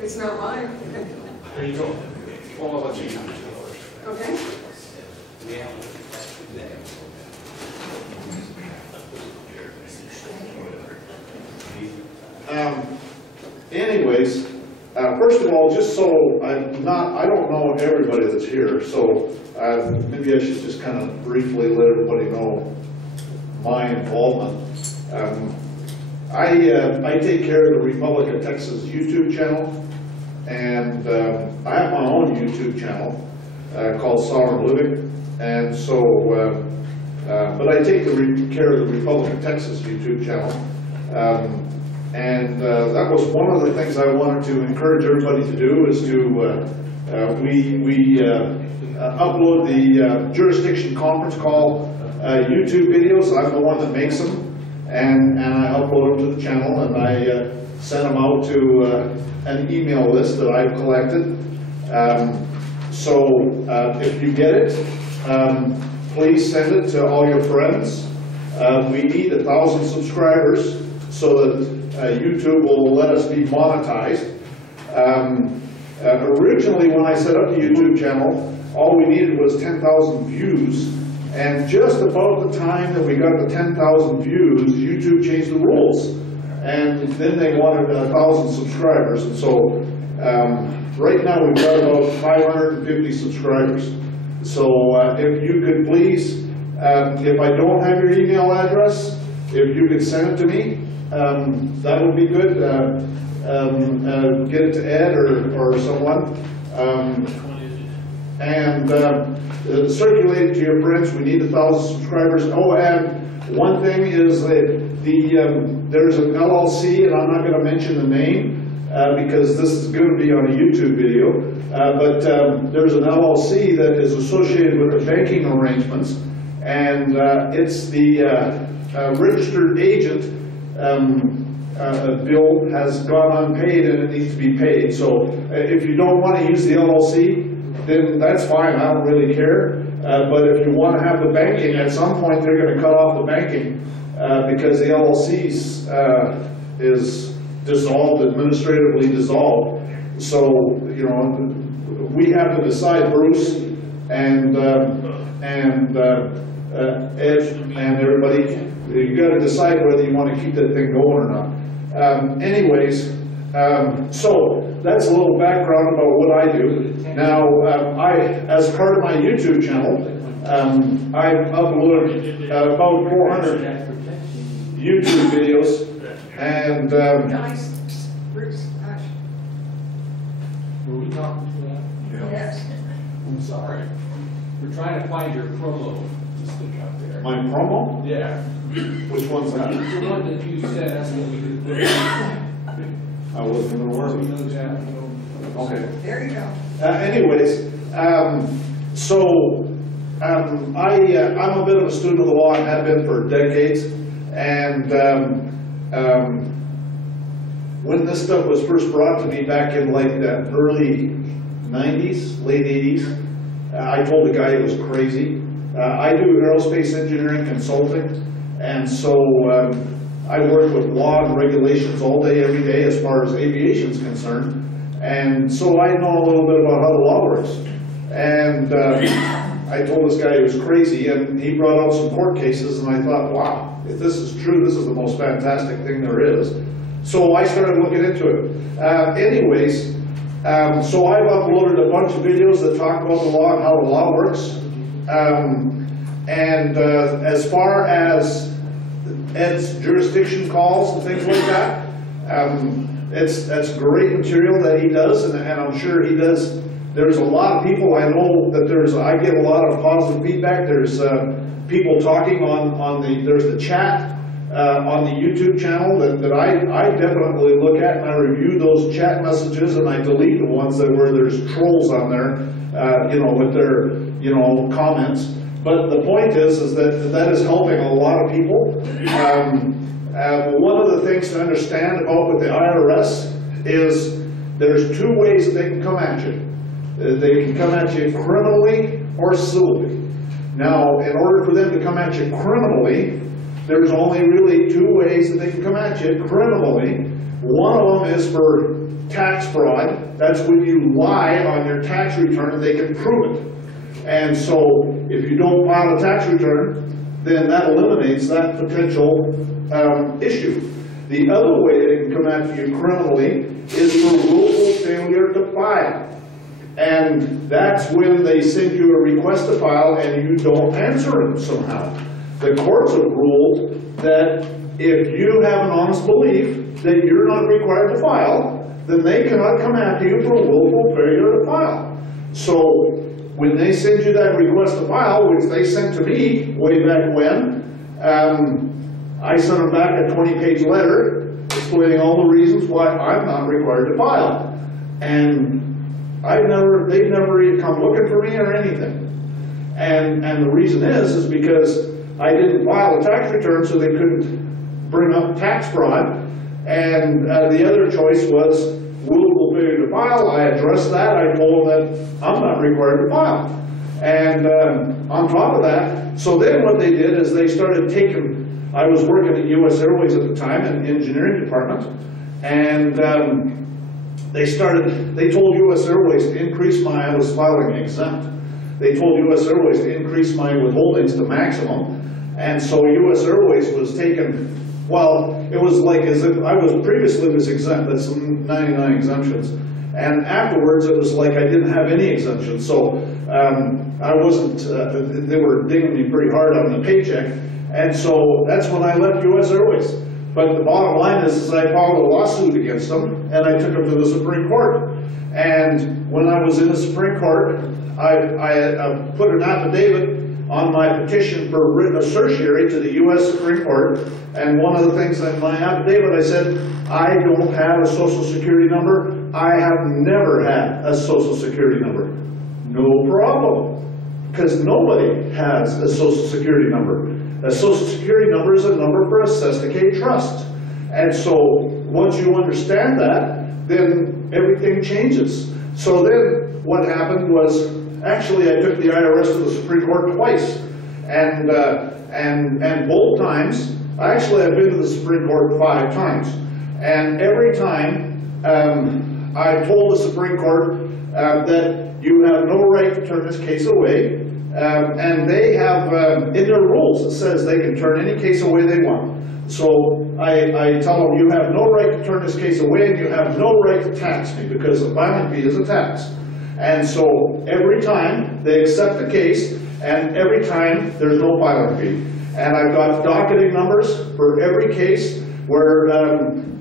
It's not live. There you go. Well, I'll let you know. Okay. Anyways, first of all, just so I don't know everybody that's here, so maybe I should just kind of briefly let everybody know my involvement. I take care of the Republic of Texas YouTube channel, and I have my own YouTube channel called Sovereign Living, and so, but I take care of the Republic of Texas YouTube channel. And that was one of the things I wanted to encourage everybody to do, is to, we upload the jurisdiction conference call YouTube videos. I'm the one that makes them, and I upload them to the channel, and I send them out to an email list that I've collected. So if you get it, please send it to all your friends. We need 1,000 subscribers so that YouTube will let us be monetized. Originally, when I set up the YouTube channel, all we needed was 10,000 views, and just about the time that we got the 10,000 views, YouTube changed the rules, and then they wanted 1,000 subscribers, and so right now we've got about 550 subscribers. So if you could please, if I don't have your email address, if you could send it to me, that would be good. Get it to Ed or someone, and circulate it to your friends. We need 1,000 subscribers. Oh, and one thing is that there's an LLC, and I'm not going to mention the name because this is going to be on a YouTube video, but there's an LLC that is associated with the banking arrangements, and it's the registered agent bill has gone unpaid and it needs to be paid. So if you don't want to use the LLC, then that's fine, I don't really care. But if you want to have the banking, at some point they're going to cut off the banking because the LLC is dissolved, administratively dissolved. So, you know, we have to decide, Bruce and Ed and everybody, you got to decide whether you want to keep that thing going or not. Anyways, so that's a little background about what I do. Now, as part of my YouTube channel, I've uploaded about 400 YouTube videos, and Guys, Bruce, Ash. Were we talking to that? Yes. I'm sorry. We're trying to find your promo to stick up there. my promo, Yeah. which one's that? The one that you said that's what we could put in. I wasn't even aware of it. Okay. There you go. Anyways, so I'm a bit of a student of the law and have been for decades. And when this stuff was first brought to me back in like the early 90s, late 80s, I told the guy it was crazy. I do aerospace engineering consulting, and so I work with law and regulations all day, every day, as far as aviation is concerned. And so I know a little bit about how the law works. And I told this guy he was crazy, and he brought out some court cases, and I thought, wow, if this is true, this is the most fantastic thing there is. So I started looking into it. Anyways, so I've uploaded a bunch of videos that talk about the law and how the law works. As far as Ed's jurisdiction calls and things like that, that's great material that he does, and I'm sure he does. There's a lot of people, I know that I get a lot of positive feedback. There's people talking there's the chat on the YouTube channel that I definitely look at, and I review those chat messages, and I delete the ones where there's trolls on there, with their, comments. But the point is that is helping a lot of people. One of the things to understand about with the IRS is there's two ways that they can come at you. They can come at you criminally or civilly. Now, in order for them to come at you criminally, there's only really two ways that they can come at you criminally, One of them is for tax fraud. That's when you lie on your tax return and they can prove it. And so if you don't file a tax return, then that eliminates that potential issue. The other way they can come after you criminally is for willful failure to file. And that's when they send you a request to file and you don't answer it somehow. The courts have ruled that if you have an honest belief that you're not required to file, then they cannot come after you for willful failure to file. So when they send you that request to file, which they sent to me way back when, I sent them back a 20-page letter explaining all the reasons why I'm not required to file. And they've never even come looking for me or anything. And the reason is because I didn't file a tax return, so they couldn't bring up tax fraud. And the other choice was willful failure to file. I addressed that. I told them that I'm not required to file. And on top of that, so then what they did is they started taking, I was working at US Airways at the time in the engineering department, and they told US Airways to increase I was filing exempt. They told US Airways to increase my withholdings to maximum. And so US Airways was taking, well, it was like as if I previously was exempt, that's 99 exemptions. And afterwards it was like I didn't have any exemptions. So I wasn't, they were dinging me pretty hard on the paycheck. And so that's when I left US Airways. But the bottom line is I filed a lawsuit against them, and I took them to the Supreme Court. And when I was in the Supreme Court, I put an affidavit on my petition for written certiorari to the U.S. Supreme Court. And one of the things in my affidavit, I said, I don't have a Social Security number. I have never had a Social Security number. No problem, because nobody has a Social Security number. A Social Security number is a number for a Sesticate trust. And so once you understand that, then everything changes. So then what happened was, actually I took the IRS to the Supreme Court twice. And both times, actually I've been to the Supreme Court 5 times. And every time I told the Supreme Court that you have no right to turn this case away. And they have, in their rules, it says they can turn any case away they want. So I tell them, you have no right to turn this case away, and you have no right to tax me, because a filing fee is a tax. And so every time they accept the case, and every time there's no filing fee. And I've got docketing numbers for every case where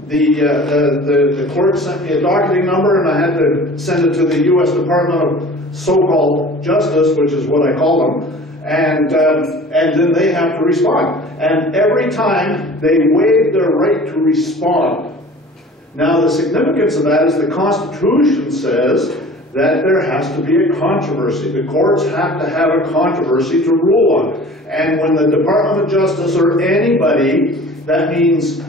the court sent me a docketing number, and I had to send it to the U.S. Department of so-called justice, which is what I call them, and then they have to respond. And every time they waive their right to respond. Now the significance of that is the Constitution says that there has to be a controversy. The courts have to have a controversy to rule on. And when the Department of Justice or anybody, that means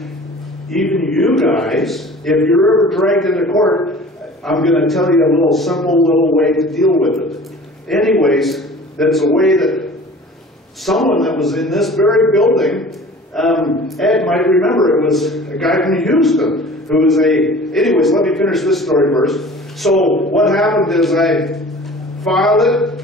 even you guys, if you're ever dragged into court, I'm going to tell you a little simple little way to deal with it. Anyways, that's a way that someone that was in this very building, Ed might remember, it was a guy from Houston who was anyways, let me finish this story first. So what happened is I filed it,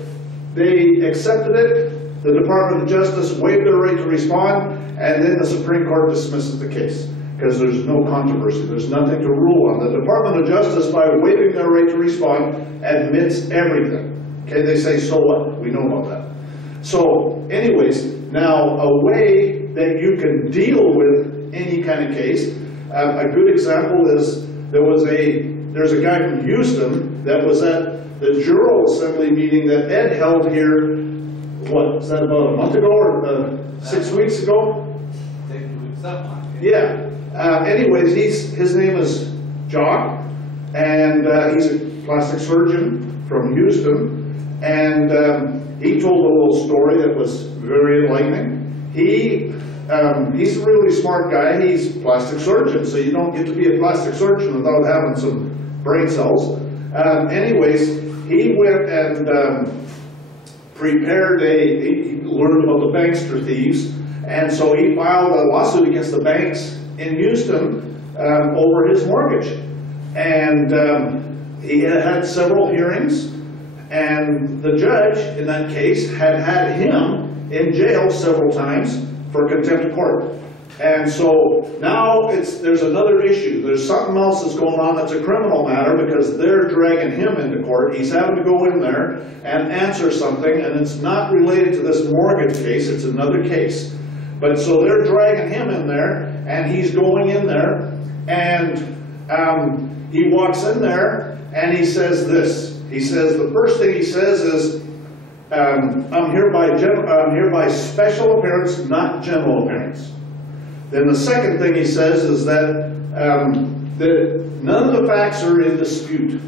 they accepted it, the Department of Justice waived their right to respond, and then the Supreme Court dismisses the case. Because there's no controversy, there's nothing to rule on. The Department of Justice, by waiving their right to respond, admits everything. Okay, they say, so what? We know about that. So, anyways, now a way that you can deal with any kind of case, a good example is there's a guy from Houston that was at the Jural Assembly meeting that Ed held here, what, is that about a month ago or 6 weeks ago? Yeah. Anyways, his name is Jock, and he's a plastic surgeon from Houston, and he told a little story that was very enlightening. He's a really smart guy. He's a plastic surgeon, so you don't get to be a plastic surgeon without having some brain cells. Anyways, he went and prepared he learned about the bankster thieves, and so he filed a lawsuit against the banks in Houston over his mortgage. And he had several hearings, and the judge in that case had him in jail several times for contempt of court. And so now there's another issue. There's something else that's going on that's a criminal matter because they're dragging him into court. He's having to go in there and answer something, and it's not related to this mortgage case, it's another case. But so they're dragging him in there, and he's going in there, and he walks in there, and he says this. He says, the first thing he says is, I'm here by special appearance, not general appearance. Then the second thing he says is that none of the facts are in dispute.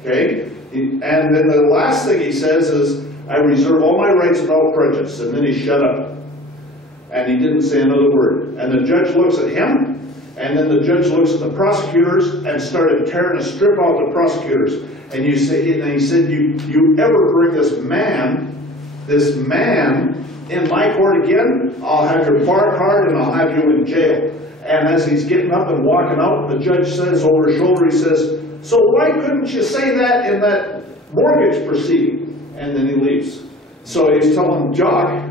Okay? And then the last thing he says is, I reserve all my rights without prejudice. And then he shut up. And he didn't say another word. And the judge looks at him, and then the judge looks at the prosecutors and started tearing a strip out the prosecutors. And he said, you ever bring this man in my court again, I'll have your bar card and I'll have you in jail. And as he's getting up and walking out, the judge says over his shoulder, he says, so why couldn't you say that in that mortgage proceeding? And then he leaves. So he's telling Jock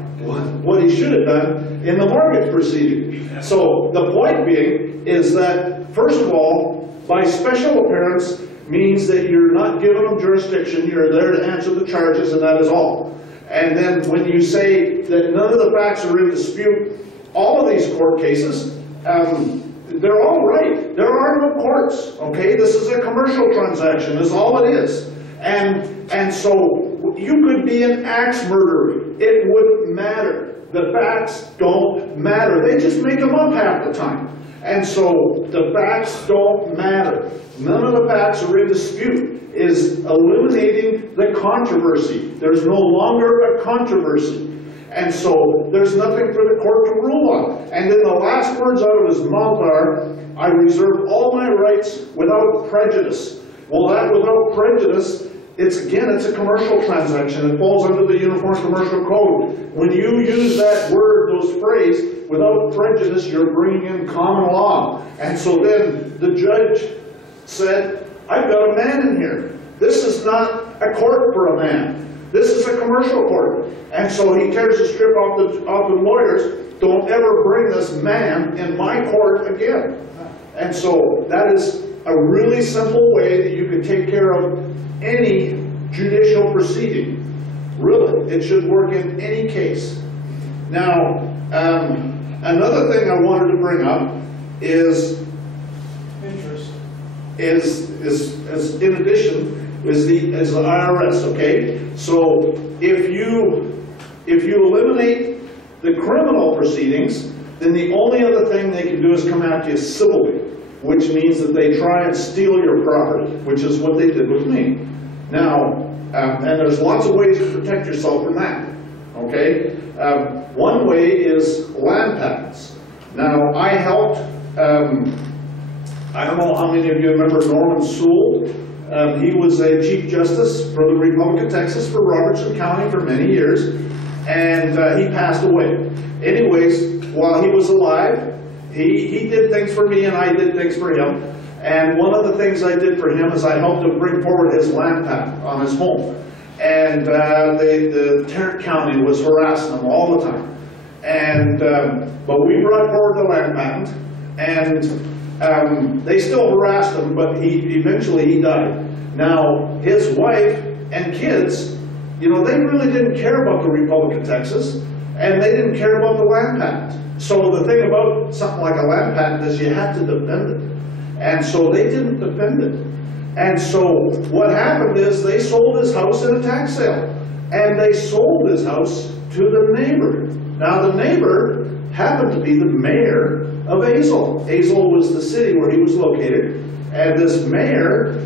what he should have done in the mortgage proceeding. So the point being is that, first of all, by special appearance means that you're not giving them jurisdiction, you're there to answer the charges, and that is all. And then when you say that none of the facts are in dispute, all of these court cases, they're all right. There are no courts, okay? This is a commercial transaction, is all it is. And so you could be an axe murderer. It wouldn't matter. The facts don't matter. They just make them up half the time. And so the facts don't matter. None of the facts are in dispute is eliminating the controversy. There's no longer a controversy. And so there's nothing for the court to rule on. And then the last words out of his mouth are, I reserve all my rights without prejudice. Well, that without prejudice, it's a commercial transaction. It falls under the Uniform Commercial Code. When you use that word, those phrase, without prejudice, you're bringing in common law. And so then the judge said, I've got a man in here. This is not a court for a man. This is a commercial court. And so he tears the strip off the lawyers. Don't ever bring this man in my court again. And so that is a really simple way that you can take care of any judicial proceeding. Really, it should work in any case. Now, another thing I wanted to bring up is Interest. is in addition is the IRS. Okay, so if you eliminate the criminal proceedings, then the only other thing they can do is come after you civilly, which means that they try and steal your property, which is what they did with me. Now, and there's lots of ways to protect yourself from that. Okay, one way is land patents. Now, I helped. I don't know how many of you remember Norman Sewell. He was a Chief Justice for the Republic of Texas for Robertson County for many years, and he passed away. Anyways, while he was alive, he did things for me and I did things for him. And one of the things I did for him is I helped him bring forward his land patent on his home. And the Tarrant County was harassing him all the time. And but we brought forward the land patent, and they still harassed him, but eventually he died. Now, his wife and kids, you know, they really didn't care about the Republic of Texas, and they didn't care about the land patent. So the thing about something like a land patent is you have to defend it. And so they didn't defend it. And so what happened is they sold his house in a tax sale. And they sold his house to the neighbor. Now the neighbor happened to be the mayor of Azle. Azle was the city where he was located. And this mayor,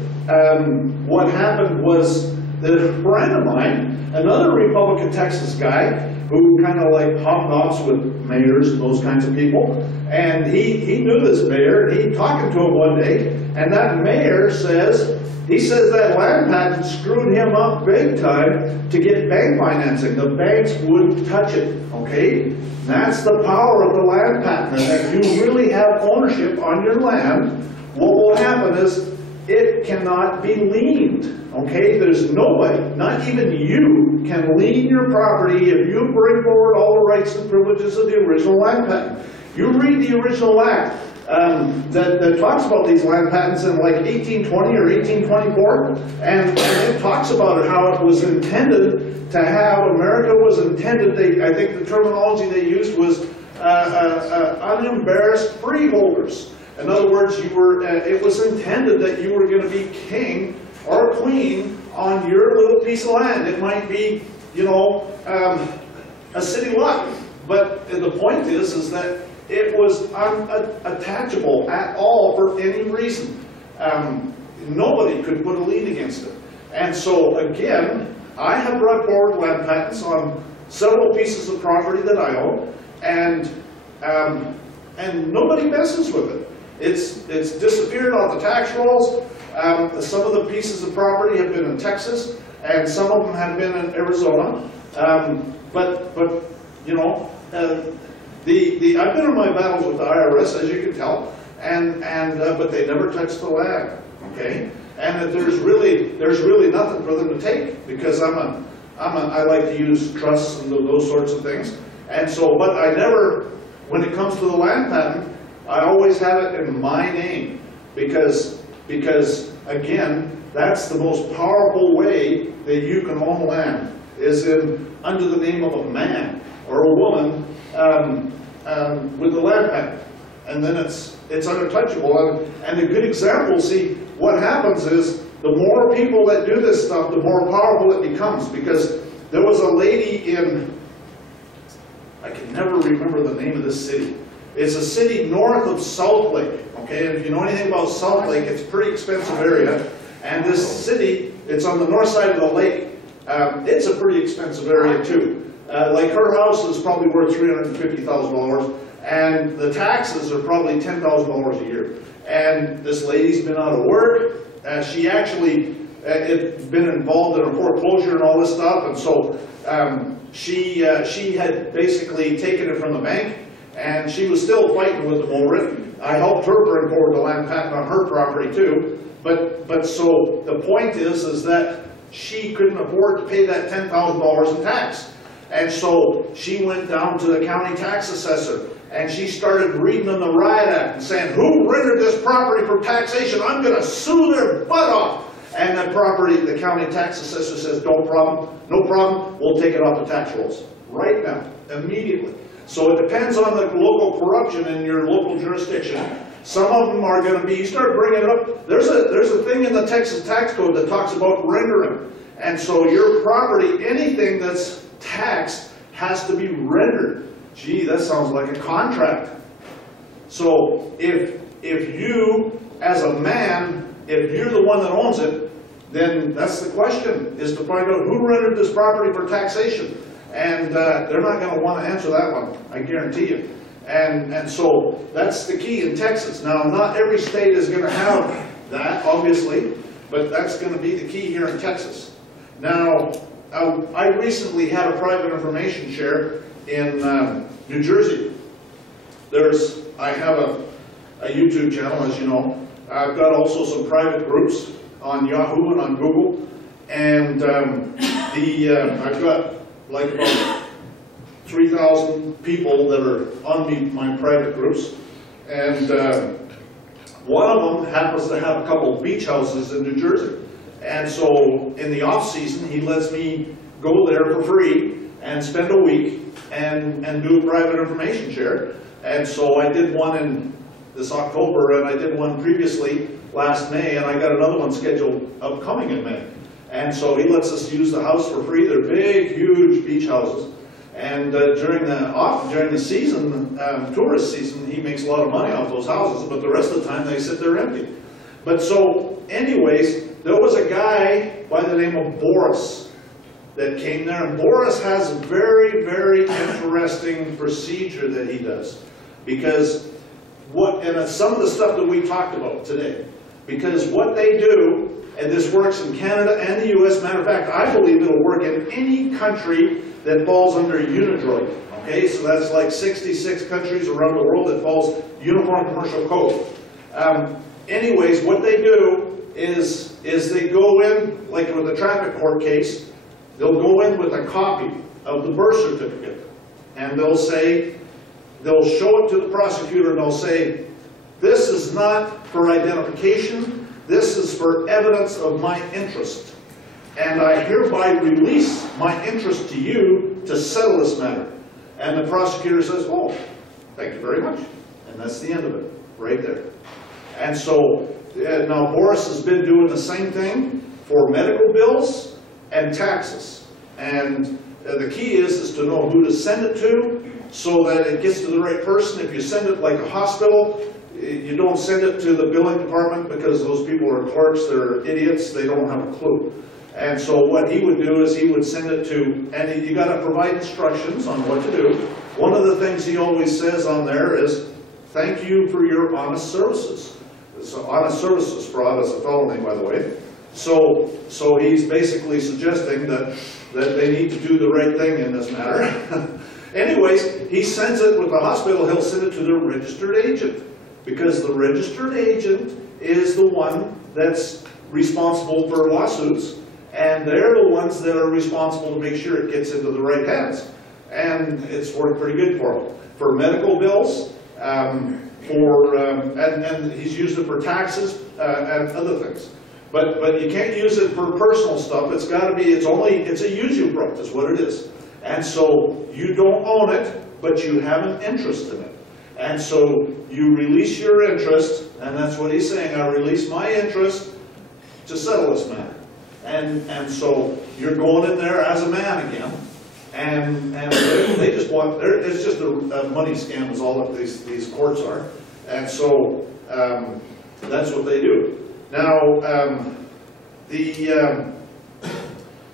what happened was that a friend of mine, another Republic of Texas guy, who kind of like hobnobs with mayors and those kinds of people. And he knew this mayor, and he talking to him one day, and that mayor says, he says that land patent screwed him up big time to get bank financing. The banks wouldn't touch it, okay? That's the power of the land patent, and if you really have ownership on your land, what will happen is it cannot be liened, okay? There's nobody, not even you, can lien your property if you bring forward all the rights and privileges of the original land patent. You read the original act that talks about these land patents in like 1820 or 1824, and it talks about it, how it was intended to have, America was intended, I think the terminology they used was unembarrassed freeholders. In other words, it was intended that you were going to be king or queen on your little piece of land. It might be, you know, a city lot, but the point is that it was unattachable at all for any reason. Nobody could put a lien against it. And so again, I have brought forward land patents on several pieces of property that I own, and nobody messes with it. It's disappeared off the tax rolls. Some of the pieces of property have been in Texas, and some of them have been in Arizona. But you know, I've been in my battles with the IRS, as you can tell, but they never touch the land, okay? And that there's really nothing for them to take, because I like to use trusts and those sorts of things. And so, but I never, when it comes to the land patent, I always have it in my name, because again, that's the most powerful way that you can own land, is under the name of a man or a woman with the land patent, and then it's untouchable. And a good example, see, what happens is the more people that do this stuff, the more powerful it becomes. Because there was a lady in, I can never remember the name of this city. It's a city north of Salt Lake. Okay, and if you know anything about Salt Lake, it's a pretty expensive area. And this city, it's on the north side of the lake. It's a pretty expensive area too. Like her house is probably worth $350,000, and the taxes are probably $10,000 a year. And this lady's been out of work. She actually had been involved in a foreclosure and all this stuff, and so she had basically taken it from the bank, and she was still fighting with them over it. I helped her bring forward the land patent on her property too. But so the point is that she couldn't afford to pay that $10,000 in tax. And so she went down to the county tax assessor, and she started reading them the Riot Act and saying, who rendered this property for taxation? I'm going to sue their butt off. And the county tax assessor says, no problem, we'll take it off the tax rolls. Right now, immediately. So it depends on the local corruption in your local jurisdiction. Some of them are going to be, you start bringing it up, there's a thing in the Texas tax code that talks about rendering. And so your property, anything that's taxed, has to be rendered. Gee, that sounds like a contract. So if you, as a man, if you're the one that owns it, then that's the question, is to find out who rendered this property for taxation. And they're not going to want to answer that one, I guarantee you. And so that's the key in Texas. Now, not every state is going to have that, obviously, but that's going to be the key here in Texas. Now, I recently had a private information share in New Jersey. I have a YouTube channel, as you know. I've got also some private groups on Yahoo and on Google. And I've got like about 3,000 people that are on my private groups. And one of them happens to have a couple of beach houses in New Jersey. And so in the off season, he lets me go there for free and spend a week and do a private information share. And so I did one in this October, and I did one previously last May, and I got another one scheduled upcoming in May. And so he lets us use the house for free. They're big, huge beach houses. And during the season, tourist season, he makes a lot of money off those houses, but the rest of the time they sit there empty. But so, anyways, there was a guy by the name of Boris. that came there. And Boris has a very, very interesting procedure that he does. Because and it's some of the stuff that we talked about today. Because what they do, and this works in Canada and the US, matter of fact, I believe it'll work in any country that falls under UNIDROIT. Okay, so that's like 66 countries around the world that falls Uniform Commercial Code. Anyways, what they do is they go in, like with a traffic court case, they'll go in with a copy of the birth certificate, and they'll show it to the prosecutor, and they'll say, this is not for identification, this is for evidence of my interest. And I hereby release my interest to you to settle this matter. And the prosecutor says, oh, thank you very much. And that's the end of it, right there. And so, now Boris has been doing the same thing for medical bills and taxes. And the key is to know who to send it to so that it gets to the right person. If you send it like a hospital, you don't send it to the billing department because those people are clerks, they're idiots, they don't have a clue. And so what he would do is he would send it to, and you got to provide instructions on what to do. One of the things he always says on there is, thank you for your honest services. So honest services fraud is a felony, by the way. So he's basically suggesting that they need to do the right thing in this matter. Anyways, he sends it with the hospital, he'll send it to the registered agent. Because the registered agent is the one that's responsible for lawsuits, and they're the ones that are responsible to make sure it gets into the right hands. And it's worked pretty good for them. For medical bills, and he's used it for taxes and other things. But you can't use it for personal stuff. It's got to be, it's a usufruct is what it is. And so you don't own it, but you have an interest in it. And so you release your interest, and that's what he's saying, I release my interest to settle this matter. And so you're going in there as a man again, and they just want, it's just a money scam is all that these courts are. And so that's what they do. Now,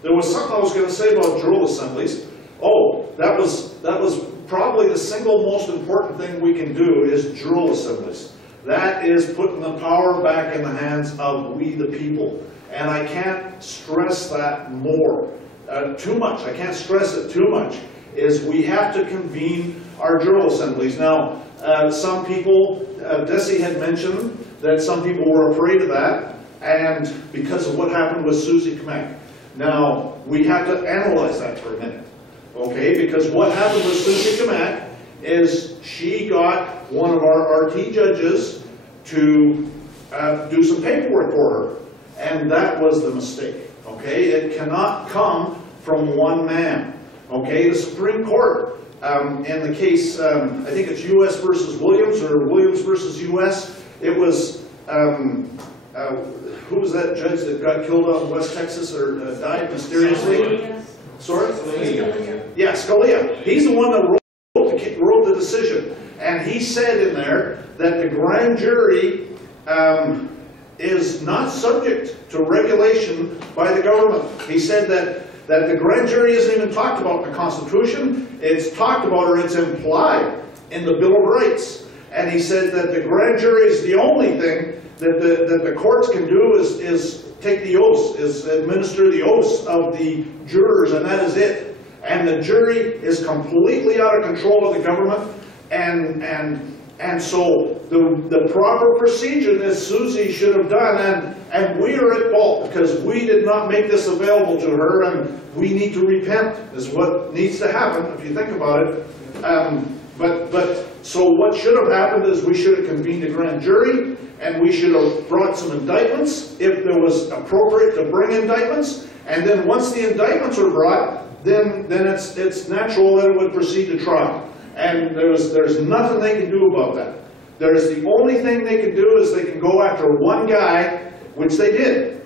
there was something I was going to say about drill assemblies. Oh, that was probably the single most important thing we can do is drill assemblies. That is putting the power back in the hands of we the people. And I can't stress that more, too much. I can't stress it too much, is we have to convene our drill assemblies. Now, some people, Desi had mentioned that some people were afraid of that, and because of what happened with Susie Kamek. Now, we have to analyze that for a minute. Okay, because what happened with Susie Kamek is she got one of our RT judges to do some paperwork for her, and that was the mistake. Okay, it cannot come from one man. Okay, the Supreme Court, in the case, I think it's U.S. versus Williams or Williams versus U.S., it was, who was that judge that got killed out in West Texas or died mysteriously? Sorry? Scalia. Yeah, Scalia. He's the one that wrote the decision. And he said in there that the grand jury is not subject to regulation by the government. He said that the grand jury isn't even talked about in the Constitution. It's talked about, or it's implied in the Bill of Rights. And he said that the grand jury is the only thing that the courts can do is take the oaths, is administer the oaths of the jurors, and that is it. And the jury is completely out of control of the government, and so the proper procedure that Susie should have done, and we are at fault because we did not make this available to her, and we need to repent, is what needs to happen, if you think about it. So what should have happened is we should have convened a grand jury, and we should have brought some indictments if there was appropriate to bring indictments, and then once the indictments were brought, then it's natural that it would proceed to trial. And there's nothing they can do about that. There's the only thing they can do is they can go after one guy, which they did,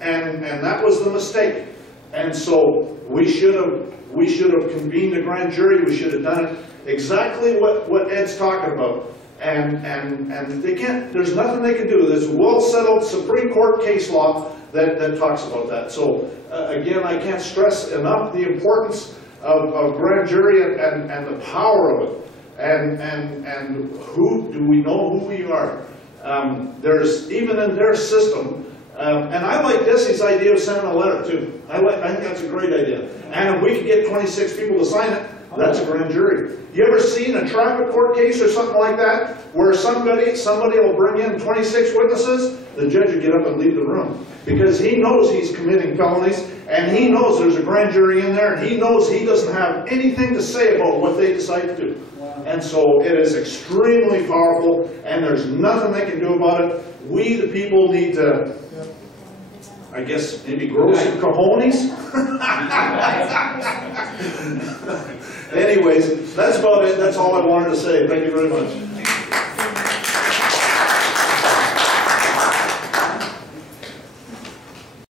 and that was the mistake. And so we should have convened a grand jury. We should have done it exactly what Ed's talking about. And they can't. There's nothing they can do. There's well settled Supreme Court case law that talks about that. So, again, I can't stress enough the importance of grand jury and the power of it. And who do we know who we are? There's, even in their system, and I like Desi's idea of sending a letter too. I think that's a great idea. And if we could get 26 people to sign it, that's a grand jury. You ever seen a traffic court case or something like that, where somebody will bring in 26 witnesses, the judge would get up and leave the room. Because he knows he's committing felonies, and he knows there's a grand jury in there, and he knows he doesn't have anything to say about what they decide to do. And so it is extremely powerful, and there's nothing they can do about it. We, the people, need to, I guess, maybe grow some cojones. Anyways, that's about it. That's all I wanted to say. Thank you very much.